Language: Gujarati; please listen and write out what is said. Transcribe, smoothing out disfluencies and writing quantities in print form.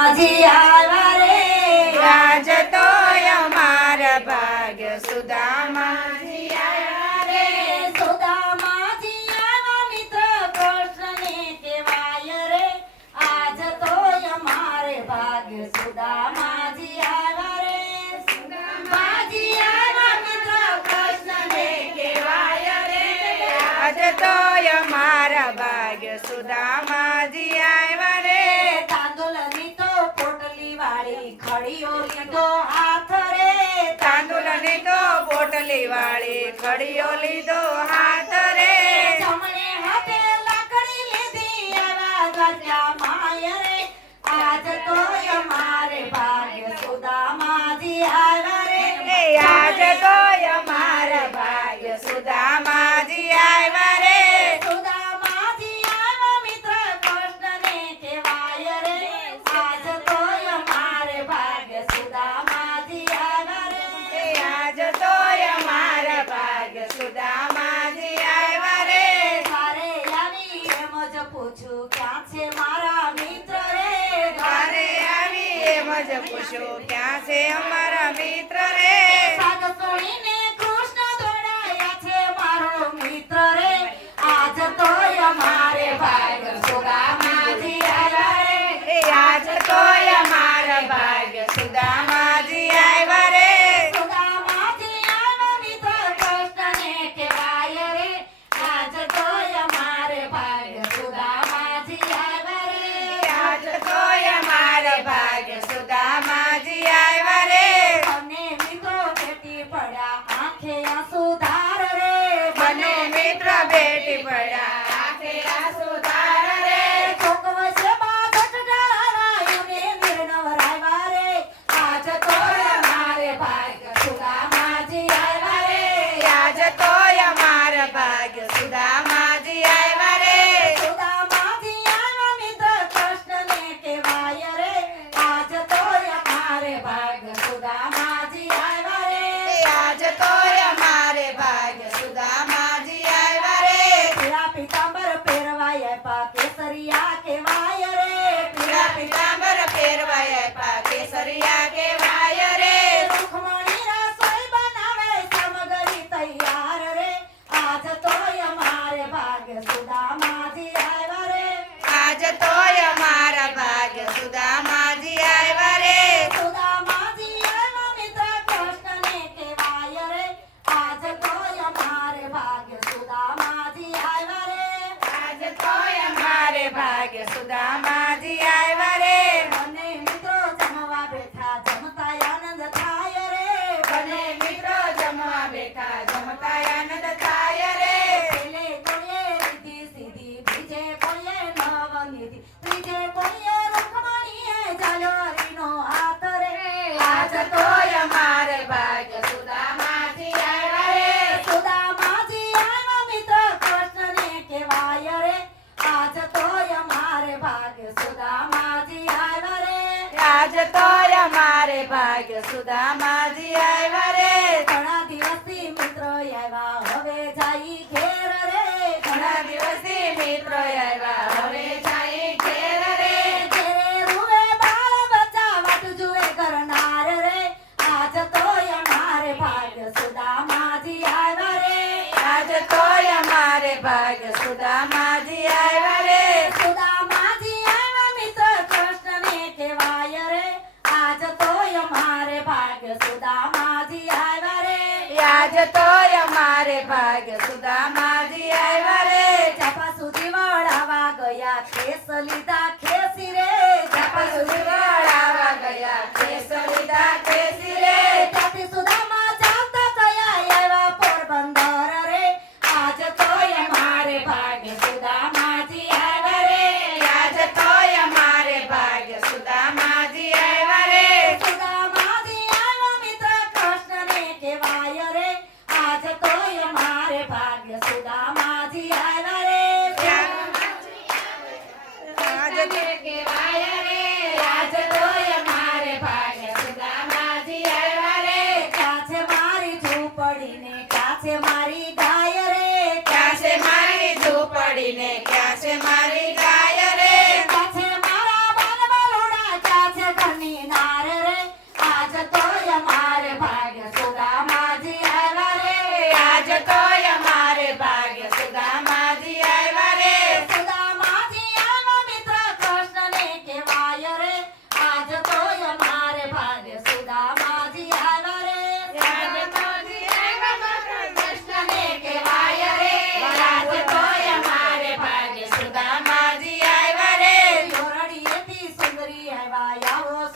માજી આવ્યા રે આજ તો અમારા ભાગ્ય સુદામાજી આવ્યા રે. સુદામાજી આવ્યા મિત્ર કૃષ્ણને કહેવાય રે આજ તો અમારે ભાગ્ય સુદામાજી આવ્યા રે. સુદામાજી આવ્યા મિત્ર કૃષ્ણને કહેવાય રે આજ તો અમારા ભાગ્ય સુદામાજી આવ્યા રે. તાંદુલની તો પોટલી વાળી ખડીઓ લીધો હાથ રે. તાંદુલની તો પોટલી વાળી ખડીઓ લીધો હાથ રે. જમણે હાથે લાકડી લીધી આવા દ્વારકા માય રે આજ તો અમારે ભાગ્ય સુદામાજી આવ્યા રે. આજ તો અમારા ભાગ્ય સુદામાજી આવ્યા રે. સુદામાજી આવ્યા મિત્ર કૃષ્ણને કહેવાય રે આજ તો અમારે ભાગ્ય સુદામાજી આવ્યા રે. આજ તો અમારા ભાગ્ય સુદામાજી આવ્યા રે. તારે આવી એમ જ પૂછું ક્યાં છે મારા મિત્ર રે. ઘરે આવી એમ જ પૂછ્યું ક્યાં છે અમારા મિત્ર રે. સાદ છોડીને કૃષ્ણ દોડાયા છે મારો મિત્ર રે આજ તો અમારે ભાગ્ય સુદામાજી આવ્યા રે. આજ તો અમારા ભાગ્ય સુદામાજી આવ્યા રે. સુદામાજી આવ્યા મિત્ર કૃષ્ણને કહેવાય રે આજ તો અમારે ભાગ્ય સુદામાજી આવ્યા રે. આજ તો અમારા ભાગ્ય સુદામાજી આવ્યા રે. બંને મિત્રો ભેટી પડ્યા આંખે આંસુ ધાર રે. બંને મિત્ર ભેટી પડ્યા આંખે આંસુ ધાર રે. ચોકવશે બાધટ ડાળાયુને નિર્નવરાવ્યા રે આજ તો અમારે ભાગ્ય સુદામાજી આવ્યા રે. આજ તો અમારા ભાગ્ય સુદામાજી આવ્યા રે. સુદામાજી આવ્યા મિત્ર કૃષ્ણને કહેવાય રે આજ તો અમારે ભાગ્ય સુદામાજી આવ્યા રે. આજ તો અમારે ભાગ્ય સુદામાજી આવ્યા રે. પીળા પીતાંબર પહેરવાય આપ્યા કેસરિયા કહેવાય રે. પીળા પીતાંબર ફેરવાય આપ્યા કેસરિયા કહેવાય રે. રૂખમણી રસોઈ બનાવે સામગ્રી તૈયાર રે આજ તો અમારે ભાગ્ય સુદામાજી આવ્યા રે. આજ તો અમારા ભાગ્ય સુદામાજી આવ્યા રે. સુદામાજી આવ્યા મિત્ર કૃષ્ણને કહેવાય રે આજ તો અમારે ભાગ્ય સુદામાજી આવ્યા રે. આજ તો અમારે ભાગ્ય સુદામાજી આવ્યા રે. બંને મિત્રો જમવા બેઠા જમતા આનંદ થાય રે. બંને મિત્રો જમવા બેઠા જમતા આનંદ થાય રે. પેલે કોઈએ રીધી સીધી બીજે કોઈએ નવનીધી ત્રીજે કોઈએ રૂખમણીએ ઝાલરીનો હાથ રે આજ તો અમારે ભાગ્ય સુદામાજી આવ્યા રે. સુદામાજી આવ્યા મિત્ર કૃષ્ણને કહેવાય રે આજ તો અમારે ભાગ્ય સુદામાજી આવ્યા રે. આજ તો અમારે ભાગ્ય સુદામાજી આવ્યા રે. ઘણા દિવસથી મિત્રો આવ્યા હવે જાય ઘેર રે. ઘણા દિવસથી મિત્રો આવ્યા હવે જાય ઘેર રે. ઘેરે રૂવે બાળ બચ્ચા વાટ જુએ કરનાર રે આજ તો અમારે ભાગ્ય સુદામાજી આવ્યા રે. આજ તો અમારે ભાગ્ય સુદામાજી આવ્યા રે. સુદામાજી આવ્યા મિત્ર કૃષ્ણને કહેવાય રે આજ તો અમારે ભાગ્ય સુદામાજી આવ્યા રે. આજ તો અમારે ભાગ્ય સુદામાજી આવ્યા રે. ચાપા સુધી વળાવા ગયા ખેસ લીધા ખેસી રે. ચાપા સુધી વળાવા ગયા ખેસ લીધા ખેસી રે. ત્યાંથી સુદામા ચાલતા થયા આવ્યા પોરબંદર રે આજ તો અમારે ભાગ્ય સુદામાજી આવ્યા રે. આજ તો અમારે ભાગ્ય સુદામાજી આવ્યા રે. સુદામાજી આવ્યા મિત્ર કૃષ્ણને કહેવાય રે આજ તો અમારે ભાગ્ય સુદામાજી આવ્યા રે. આવ્યા આવો